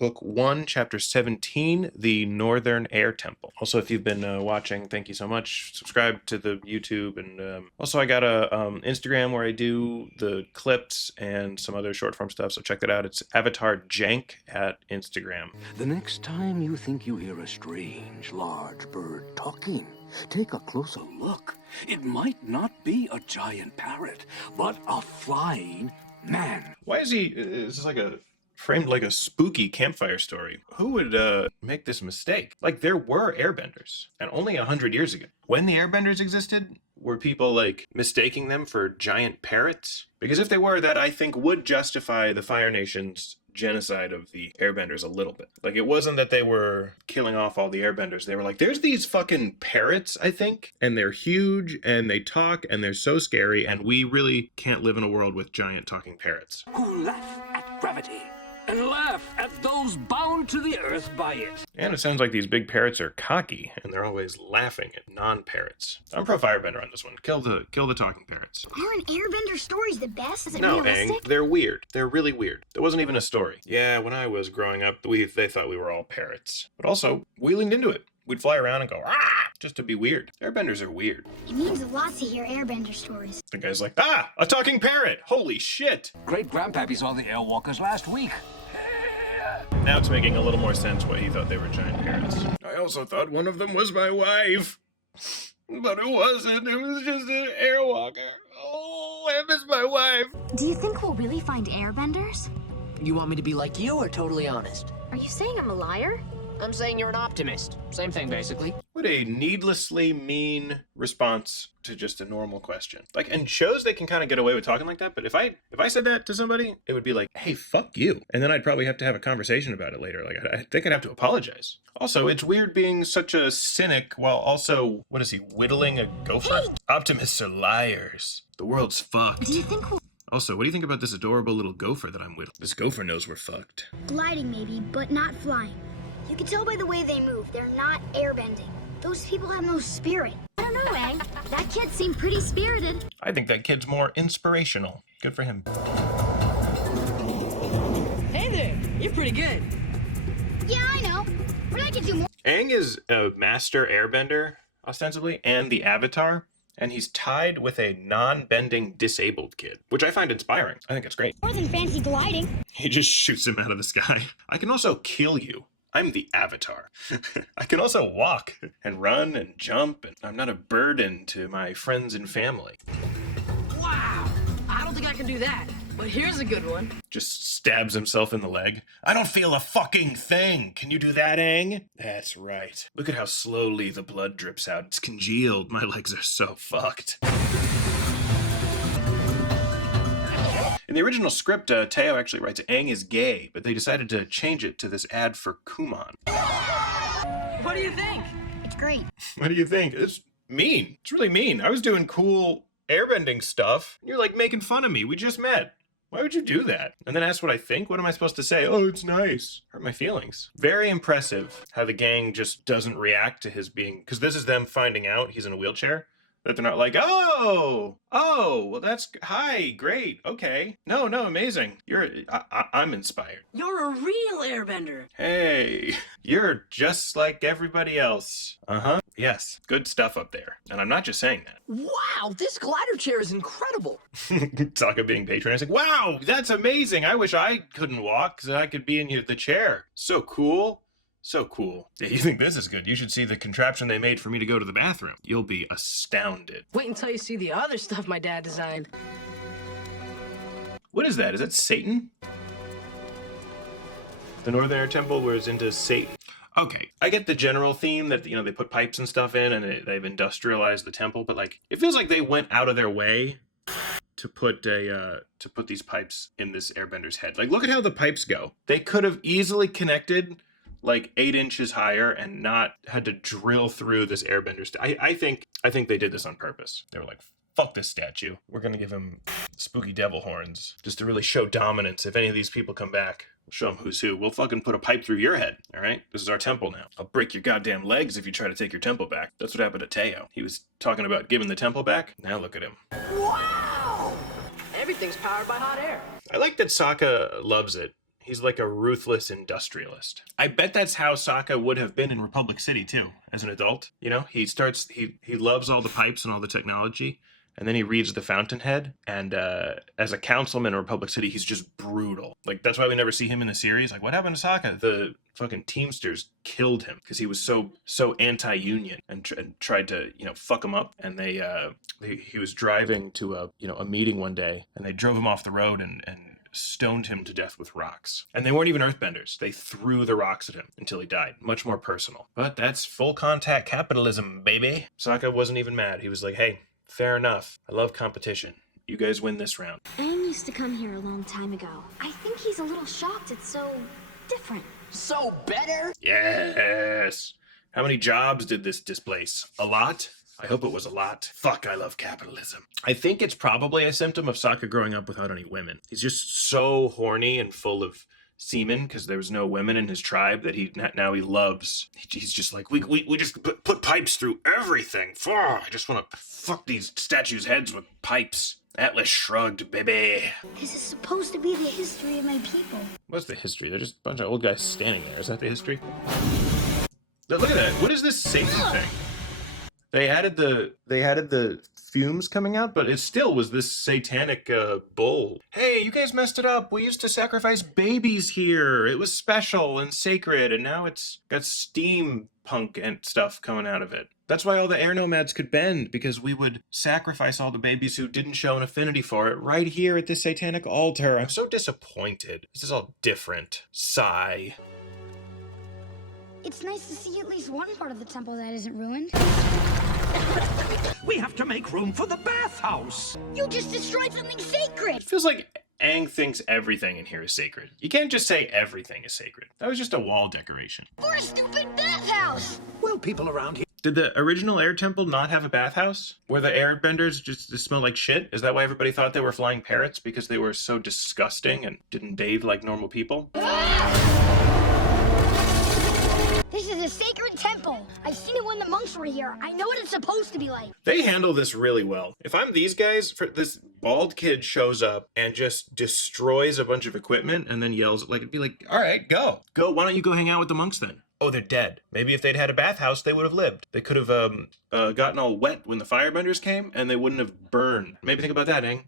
Book 1, Chapter 17, The Northern Air Temple. Also, if you've been watching, thank you so much. Subscribe to the YouTube, and also I got a Instagram where I do the clips and some other short form stuff, so check that out. It's Avatar Jank at Instagram. The next time you think you hear a strange, large bird talking, take a closer look. It might not be a giant parrot, but a flying man. Why is he... Is this like a... framed like a spooky campfire story? Who would make this mistake? Like, there were airbenders, and only 100 years ago. When the airbenders existed, were people like mistaking them for giant parrots? Because if they were, that I think would justify the Fire Nation's genocide of the airbenders a little bit. Like, it wasn't that they were killing off all the airbenders. They were like, there's these fucking parrots, I think, and they're huge and they talk and they're so scary, and we really can't live in a world with giant talking parrots. Who laugh at gravity and laugh at those bound to the earth by it. And it sounds like these big parrots are cocky, and they're always laughing at non-parrots. I'm pro Firebender on this one. Kill the talking parrots. Aren't Airbender stories the best? Is it No, realistic? Aang, they're weird. They're really weird. There wasn't even a story. Yeah, when I was growing up, they thought we were all parrots. But also, we leaned into it. We'd fly around and go, ah, just to be weird. Airbenders are weird. It means a lot to hear Airbender stories. The guy's like, ah, a talking parrot. Holy shit. Great-grandpappy saw the Airwalkers last week. Now it's making a little more sense why he thought they were giant parrots. I also thought one of them was my wife. But it wasn't. It was just an airwalker. Oh, I miss my wife. Do you think we'll really find Airbenders? You want me to be like you or totally honest? Are you saying I'm a liar? I'm saying you're an optimist. Same thing, basically. What a needlessly mean response to just a normal question. Like, and shows they can kind of get away with talking like that, but if I said that to somebody, it would be like, hey, fuck you. And then I'd probably have to have a conversation about it later. Like, I think I'd have to apologize. Also, it's weird being such a cynic while also, what is he, whittling a gopher? Hey! Optimists are liars. The world's fucked. Do you think we'll... Also, what do you think about this adorable little gopher that I'm whittling? This gopher knows we're fucked. Gliding maybe, but not flying. You can tell by the way they move, they're not airbending. Those people have no spirit. I don't know, Aang. That kid seemed pretty spirited. I think that kid's more inspirational. Good for him. Hey there, you're pretty good. Yeah, I know. But I can do more. Aang is a master airbender, ostensibly, and the Avatar, and he's tied with a non-bending disabled kid, which I find inspiring. I think it's great. More than fancy gliding. He just shoots him out of the sky. I can also kill you. I'm the Avatar. I can also walk and run and jump, and I'm not a burden to my friends and family. Wow, I don't think I can do that. But here's a good one. Just stabs himself in the leg. I don't feel a fucking thing. Can you do that, Aang? That's right. Look at how slowly the blood drips out. It's congealed. My legs are so fucked. In the original script, Teo actually writes Aang is gay, but they decided to change it to this ad for Kumon. What do you think? It's great. What do you think? It's mean. It's really mean. I was doing cool airbending stuff. You're like making fun of me. We just met. Why would you do that? And then ask what I think? What am I supposed to say? Oh, it's nice. Hurt my feelings. Very impressive how the gang just doesn't react to his being... Because this is them finding out he's in a wheelchair. That they're not like, oh, well, that's, hi, great, okay. No, amazing. I'm inspired. You're a real airbender. Hey, you're just like everybody else. Uh-huh, yes, good stuff up there. And I'm not just saying that. Wow, this glider chair is incredible. Talk of being patronizing. Wow, that's amazing. I wish I couldn't walk so I could be in the chair. So cool. So cool. Yeah, you think this is good? You should see the contraption they made for me to go to the bathroom. You'll be astounded. Wait until you see the other stuff my dad designed. What is that? Is that Satan? The Northern Air Temple was into Satan. Okay, I get the general theme that, you know, they put pipes and stuff in and they've industrialized the temple, but like, it feels like they went out of their way to put these pipes in this airbender's head. Like, look at how the pipes go. They could have easily connected like 8 inches higher and not had to drill through this airbender. I think they did this on purpose. They were like, fuck this statue. We're gonna give him spooky devil horns just to really show dominance. If any of these people come back, we'll show them who's who. We'll fucking put a pipe through your head, all right? This is our temple now. I'll break your goddamn legs if you try to take your temple back. That's what happened to Teo. He was talking about giving the temple back. Now look at him. Wow! Everything's powered by hot air. I like that Sokka loves it. He's like a ruthless industrialist. I bet that's how Sokka would have been in Republic City too, as an adult. You know, he loves all the pipes and all the technology. And then he reads the Fountainhead, and as a councilman in Republic City, he's just brutal. Like, that's why we never see him in the series. Like, what happened to Sokka? The fucking Teamsters killed him because he was so anti-union and tried to, fuck him up. And he was driving to a meeting one day, and they drove him off the road and stoned him to death with rocks. And they weren't even earthbenders. They threw the rocks at him until he died. Much more personal. But that's full contact capitalism, baby. Sokka wasn't even mad. He was like, hey, fair enough. I love competition. You guys win this round. Aang used to come here a long time ago. I think he's a little shocked it's so different. So better? Yes. How many jobs did this displace? A lot? I hope it was a lot. Fuck, I love capitalism. I think it's probably a symptom of Sokka growing up without any women. He's just so horny and full of semen because there was no women in his tribe that he loves. He's just like, we just put pipes through everything. I just want to fuck these statues' heads with pipes. Atlas shrugged, baby. This is supposed to be the history of my people. What's the history? They're just a bunch of old guys standing there. Is that the history? Look at that. What is this safety thing? They added the fumes coming out, but it still was this satanic bull. Hey, you guys messed it up. We used to sacrifice babies here. It was special and sacred, and now it's got steampunk and stuff coming out of it. That's why all the air nomads could bend, because we would sacrifice all the babies who didn't show an affinity for it right here at this satanic altar. I'm so disappointed. This is all different. Sigh. It's nice to see at least one part of the temple that isn't ruined. We have to make room for the bathhouse. You just destroyed something sacred! It feels like Aang thinks everything in here is sacred. You can't just say everything is sacred. That was just a wall decoration. For a stupid bathhouse! Well, people around here. Did the original air temple not have a bathhouse? Where the airbenders just smell like shit? Is that why everybody thought they were flying parrots? Because they were so disgusting and didn't bathe like normal people? This is a sacred temple. I've seen it when the monks were here. I know what it's supposed to be like. They handle this really well. If I'm these guys, this bald kid shows up and just destroys a bunch of equipment and then yells, it'd be like, all right, go. Why don't you go hang out with the monks then? Oh, they're dead. Maybe if they'd had a bathhouse, they would have lived. They could have gotten all wet when the firebenders came, and they wouldn't have burned. Maybe think about that, Aang.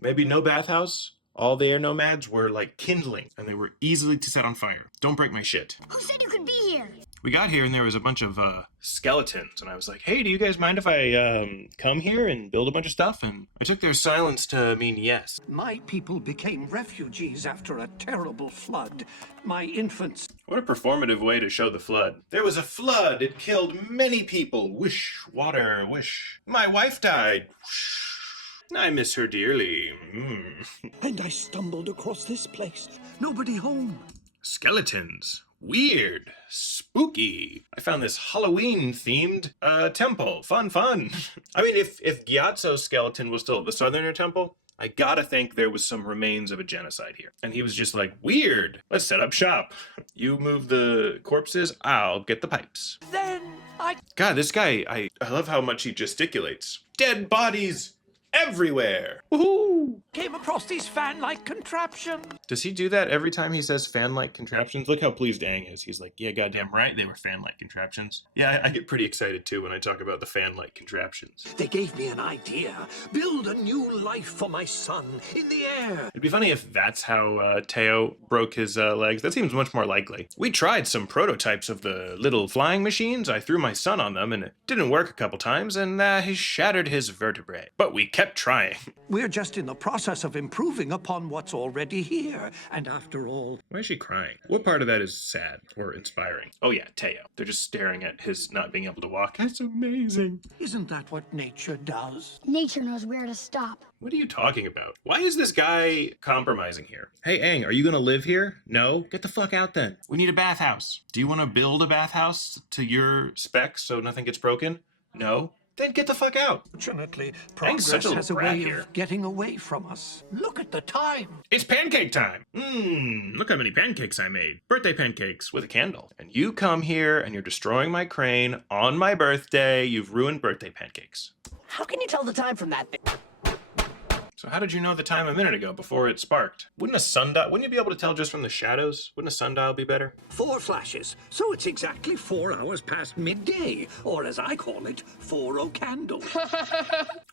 Maybe no bathhouse. All the air nomads were like kindling, and they were easily to set on fire. Don't break my shit. Who said you could be here? We got here and there was a bunch of skeletons, and I was like, hey, do you guys mind if I come here and build a bunch of stuff? And I took their silence to mean yes. My people became refugees after a terrible flood. My infants. What a performative way to show the flood. There was a flood. It killed many people. Whoosh, water, whoosh. My wife died. Whoosh. I miss her dearly. And I stumbled across this place. Nobody home. Skeletons. Weird. Spooky. I found this Halloween-themed temple. Fun. I mean, if Gyatso's skeleton was still at the Southerner Temple, I gotta think there was some remains of a genocide here. And he was just like, weird. Let's set up shop. You move the corpses, I'll get the pipes. God, this guy, I love how much he gesticulates. Dead bodies everywhere. Woohoo! Came across these fan-like contraptions. Does he do that every time he says fan-like contraptions? Look how pleased Aang is. He's like, yeah, goddamn right, they were fan-like contraptions. Yeah, I get pretty excited too when I talk about the fan-like contraptions. They gave me an idea. Build a new life for my son in the air. It'd be funny if that's how Teo broke his legs. That seems much more likely. We tried some prototypes of the little flying machines. I threw my son on them and it didn't work a couple times and he shattered his vertebrae. But we kept trying. We're just in the process of improving upon what's already here. And after all... Why is she crying? What part of that is sad or inspiring? Oh yeah, Teo. They're just staring at his not being able to walk. That's amazing. Isn't that what nature does? Nature knows where to stop. What are you talking about? Why is this guy compromising here? Hey, Aang, are you gonna live here? No? Get the fuck out then. We need a bathhouse. Do you want to build a bathhouse to your specs so nothing gets broken? No? Then get the fuck out. Fortunately, Aang's such progress a has a brat way here. of getting away from us. Look at the time. It's pancake time. Look how many pancakes I made. Birthday pancakes with a candle. And you come here and you're destroying my crane on my birthday. You've ruined birthday pancakes. How can you tell the time from that thing? So how did you know the time a minute ago before it sparked? Wouldn't you be able to tell just from the shadows? Wouldn't a sundial be better? 4 flashes, so it's exactly 4 hours past midday, or as I call it, 4 candle.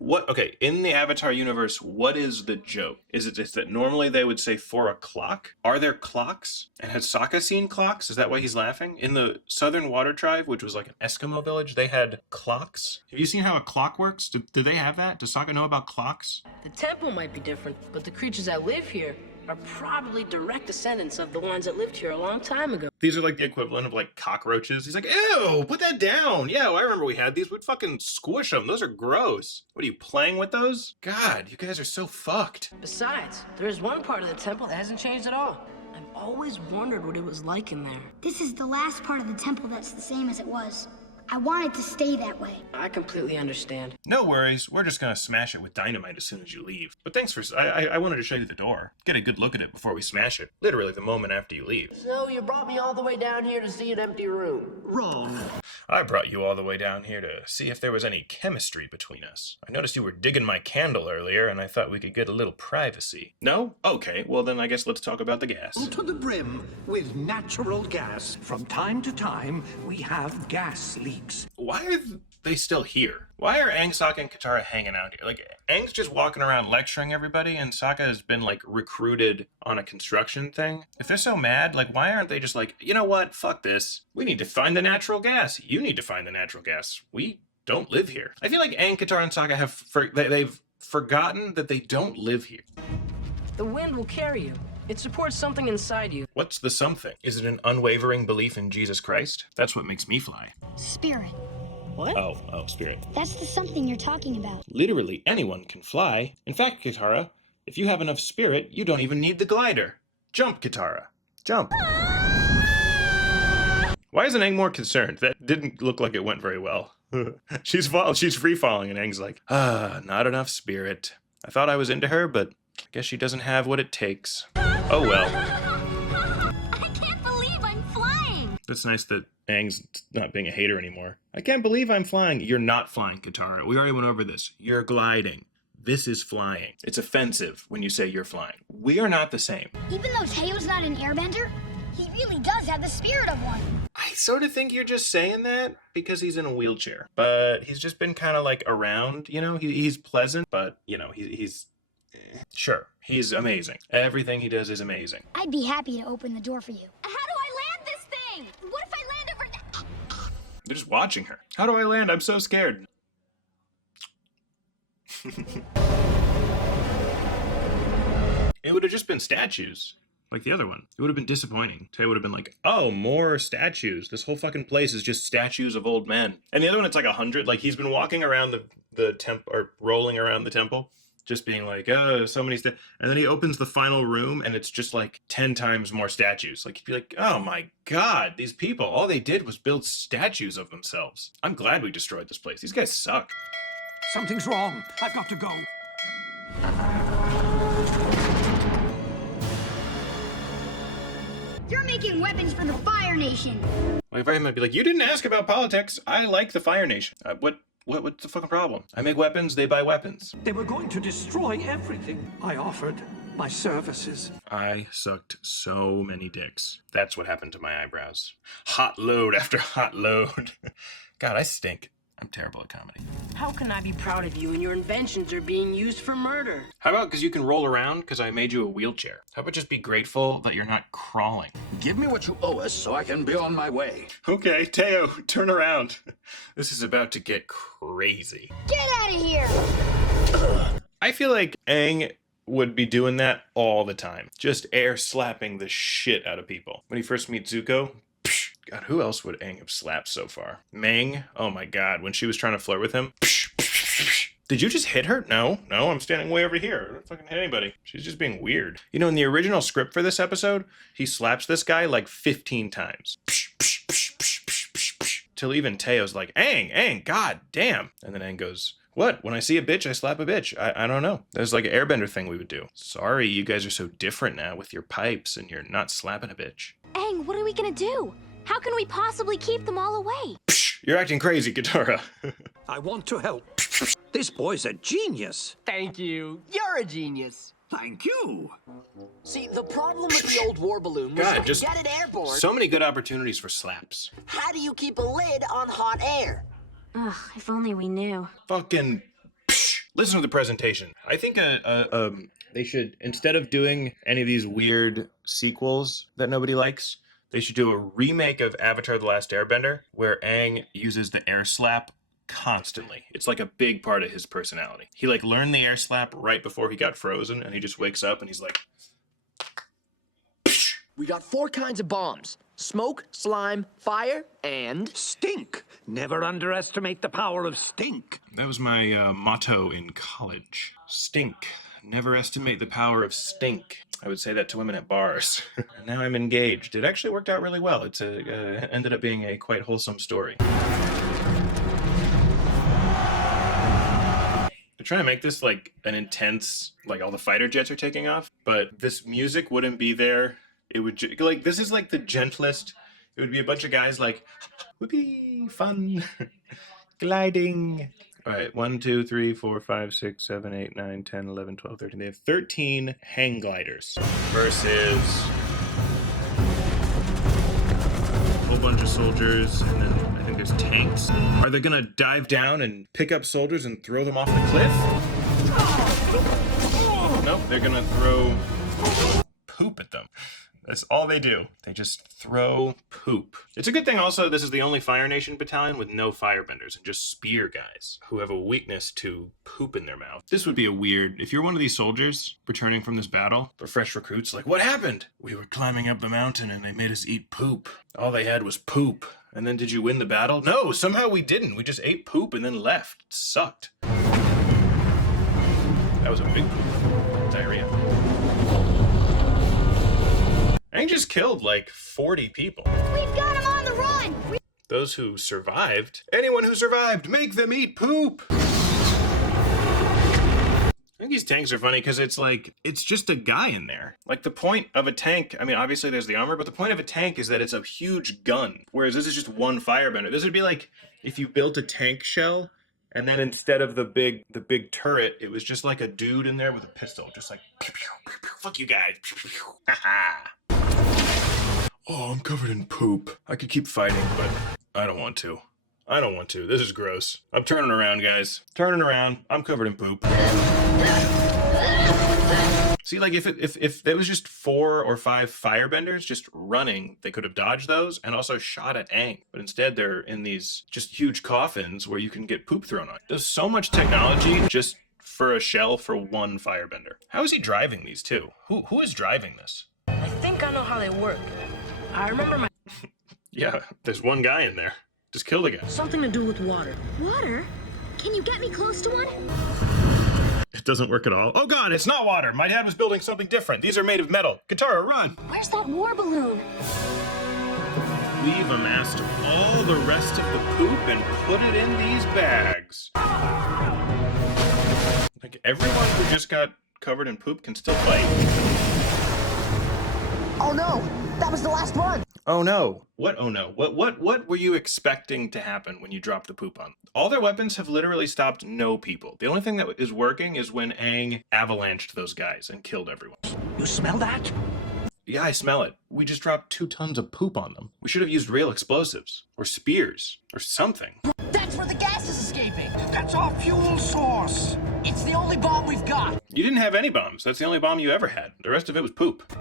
Okay, in the Avatar universe, what is the joke? Is it just that normally they would say 4 o'clock? Are there clocks? And has Sokka seen clocks? Is that why he's laughing? In the Southern Water Tribe, which was like an Eskimo village, they had clocks. Have you seen how a clock works? Do they have that? Does Sokka know about clocks? The temple might be different, but the creatures that live here are probably direct descendants of the ones that lived here a long time ago. These are like the equivalent of like cockroaches. He's like, ew, put that down. Yeah, well, I remember we had these. We'd fucking squish them. Those are gross. What are you, playing with those? God, you guys are so fucked. Besides, there is one part of the temple that hasn't changed at all. I've always wondered what it was like in there. This is the last part of the temple that's the same as it was. I want it to stay that way. I completely understand. No worries. We're just gonna smash it with dynamite as soon as you leave. But thanks for... I wanted to show you the door. Get a good look at it before we smash it. Literally the moment after you leave. So you brought me all the way down here to see an empty room. Wrong. I brought you all the way down here to see if there was any chemistry between us. I noticed you were digging my candle earlier, and I thought we could get a little privacy. No? Okay, well then I guess let's talk about the gas. To the brim with natural gas. From time to time, we have gas leaks. Why are they still here? Why are Aang, Sokka, and Katara hanging out here? Like, Aang's just walking around lecturing everybody, and Sokka has been, like, recruited on a construction thing. If they're so mad, like, why aren't they just like, you know what, fuck this. We need to find the natural gas. You need to find the natural gas. We don't live here. I feel like Aang, Katara, and Sokka have, they've forgotten that they don't live here. The wind will carry you. It supports something inside you. What's the something? Is it an unwavering belief in Jesus Christ? That's what makes me fly. Spirit. What? Oh, spirit. That's the something you're talking about. Literally anyone can fly. In fact, Katara, if you have enough spirit, you don't even need the glider. Jump, Katara. Jump. Why isn't Aang more concerned? That didn't look like it went very well. She's free falling, and Aang's like, not enough spirit. I thought I was into her, but I guess she doesn't have what it takes. Oh well. I can't believe I'm flying! It's nice that Aang's not being a hater anymore. I can't believe I'm flying. You're not flying, Katara. We already went over this. You're gliding. This is flying. It's offensive when you say you're flying. We are not the same. Even though Teo's not an airbender, he really does have the spirit of one. I sort of think you're just saying that because he's in a wheelchair. But he's just been kind of like around, you know? He's pleasant, but, you know, he's sure, he's amazing. Everything he does is amazing. I'd be happy to open the door for you. How do I land this thing? What if I land over... They're just watching her. How do I land? I'm so scared. It would have just been statues. Like the other one. It would have been disappointing. Tay would have been like, oh, more statues. This whole fucking place is just statues of old men. And the other one, it's like 100. Like, he's been walking around the temple, or rolling around the temple, just being like, oh, so many and then he opens the final room, and it's just like 10 times more statues. Like, he'd be like, oh my god, these people, all they did was build statues of themselves. I'm glad we destroyed this place. These guys suck. Something's wrong. I've got to go. You're making weapons for the Fire Nation. My friend might be like, you didn't ask about politics. I like the Fire Nation. What's the fucking problem? I make weapons, they buy weapons. They were going to destroy everything. I offered my services. I sucked so many dicks. That's what happened to my eyebrows. Hot load after hot load. God, I stink. I'm terrible at comedy. How can I be proud of you when your inventions are being used for murder? How about because you can roll around because I made you a wheelchair? How about just be grateful that you're not crawling? Give me what you owe us so I can be on my way. Okay, Teo, turn around. This is about to get crazy. Get out of here! I feel like Aang would be doing that all the time. Just air slapping the shit out of people. When he first meets Zuko, God, who else would Aang have slapped so far? Mang? Oh my god, when she was trying to flirt with him. Did you just hit her? No, I'm standing way over here. I don't fucking hit anybody. She's just being weird. You know, in the original script for this episode, he slaps this guy like 15 times. Till even Teo's like, Aang, god damn. And then Aang goes, what? When I see a bitch, I slap a bitch. I don't know. That's like an Airbender thing we would do. Sorry, you guys are so different now with your pipes and you're not slapping a bitch. Aang, what are we gonna do? How can we possibly keep them all away? You're acting crazy, Katara. I want to help. This boy's a genius. Thank you. You're a genius. Thank you. See, the problem with the old war balloon was God, you just could get it airborne. so many good opportunities for slaps. How do you keep a lid on hot air? Ugh, if only we knew. Fucking listen to the presentation. I think they should, instead of doing any of these weird sequels that nobody likes, they should do a remake of Avatar: The Last Airbender where Aang uses the air slap constantly. It's like a big part of his personality. He like learned the air slap right before he got frozen, and he just wakes up and he's like, We got 4 kinds of bombs. Smoke, slime, fire, and... Stink. Never underestimate the power of stink. that was my motto in college. Stink. Never estimate the power of stink. I would say that to women at bars. And now I'm engaged. It actually worked out really well. It's ended up being a quite wholesome story. They're trying to make this like an intense, like all the fighter jets are taking off, but this music wouldn't be there. It would like, this is like the gentlest. It would be a bunch of guys like, whoopee, fun, gliding. All right, 1, 2, 3, 4, 5, 6, 7, 8, 9, 10, 11, 12, 13. They have 13 hang gliders versus a whole bunch of soldiers, and then I think there's tanks. Are they gonna dive down and pick up soldiers and throw them off the cliff? Nope, they're gonna throw poop at them. That's all they do. They just throw poop. It's a good thing also this is the only Fire Nation battalion with no firebenders and just spear guys who have a weakness to poop in their mouth. This would be a weird, if you're one of these soldiers returning from this battle, the fresh recruits like, what happened? We were climbing up the mountain and they made us eat poop. All they had was poop. And then did you win the battle? No, somehow we didn't. We just ate poop and then left. It sucked. That was a big poop. Diarrhea. Aang just killed like 40 people. We've got him on the run! Those who survived, anyone who survived, make them eat poop! I think these tanks are funny because it's like, it's just a guy in there. Like the point of a tank, I mean, obviously there's the armor, but the point of a tank is that it's a huge gun. Whereas this is just one firebender. This would be like if you built a tank shell and then instead of the big turret, it was just like a dude in there with a pistol. Just like, pew, pew, pew, pew, fuck you guys. Pew, pew, pew. Ha. Oh, I'm covered in poop. I could keep fighting, but I don't want to. I don't want to. This is gross. I'm turning around, guys. Turning around. I'm covered in poop. See, like if there was just 4 or 5 firebenders just running, they could have dodged those and also shot at Aang. But instead, they're in these just huge coffins where you can get poop thrown on. There's so much technology just for a shell for one firebender. How is he driving these two? Who is driving this? I think I know how they work. I remember my... Yeah, there's one guy in there. Just kill the guy. Something to do with water. Water? Can you get me close to one? It doesn't work at all. Oh god, it's not water. My dad was building something different. These are made of metal. Katara, run! Where's that war balloon? We've amassed all the rest of the poop and put it in these bags. Like everyone who just got covered in poop can still fight. Oh no! That was the last one! Oh no. What? Oh no. What were you expecting to happen when you dropped the poop on? All their weapons have literally stopped no people. The only thing that is working is when Aang avalanched those guys and killed everyone. You smell that? Yeah, I smell it. We just dropped 2 tons of poop on them. We should have used real explosives. Or spears. Or something. That's where the gas is escaping! That's our fuel source. It's the only bomb we've got! You didn't have any bombs. That's the only bomb you ever had. The rest of it was poop.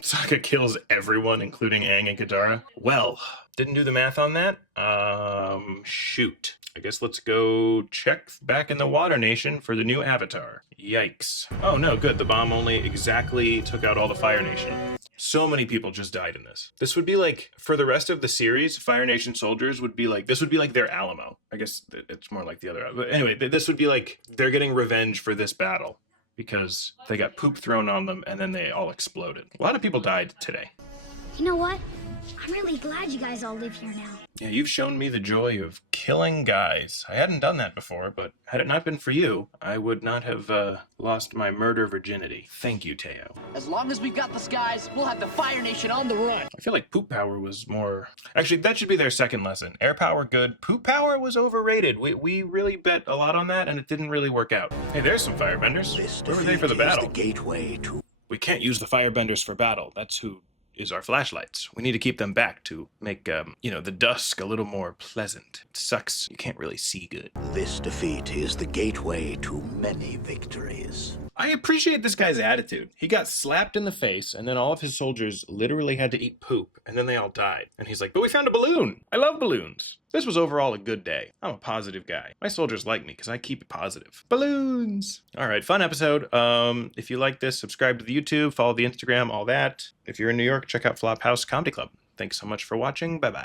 Sokka kills everyone, including Aang and Katara. Well, didn't do the math on that. Shoot. I guess let's go check back in the Water Nation for the new Avatar. Yikes. Oh no, good. The bomb only exactly took out all the Fire Nation. So many people just died in this. This would be like, for the rest of the series, Fire Nation soldiers would be like, this would be like their Alamo. I guess it's more like the other. But anyway, this would be like, they're getting revenge for this battle. Because they got poop thrown on them and then they all exploded. A lot of people died today. You know what? I'm really glad you guys all live here now. Yeah, you've shown me the joy of killing guys. I hadn't done that before, but had it not been for you, I would not have lost my murder virginity. Thank you, Teo. As long as we've got the skies, we'll have the Fire Nation on the run. I feel like poop power was more... Actually, that should be their second lesson. Air power, good. Poop power was overrated. We really bet a lot on that, and it didn't really work out. Hey, there's some firebenders. Where were they for the battle? The gateway to... We can't use the firebenders for battle. That's who is our flashlights. We need to keep them back to make, the dusk a little more pleasant. It sucks. You can't really see good. This defeat is the gateway to many victories. I appreciate this guy's attitude. He got slapped in the face, and then all of his soldiers literally had to eat poop, and then they all died. And he's like, but we found a balloon. I love balloons. This was overall a good day. I'm a positive guy. My soldiers like me because I keep it positive. Balloons. All right, fun episode. If you like this, subscribe to the YouTube, follow the Instagram, all that. If you're in New York, check out Flophouse Comedy Club. Thanks so much for watching. Bye-bye.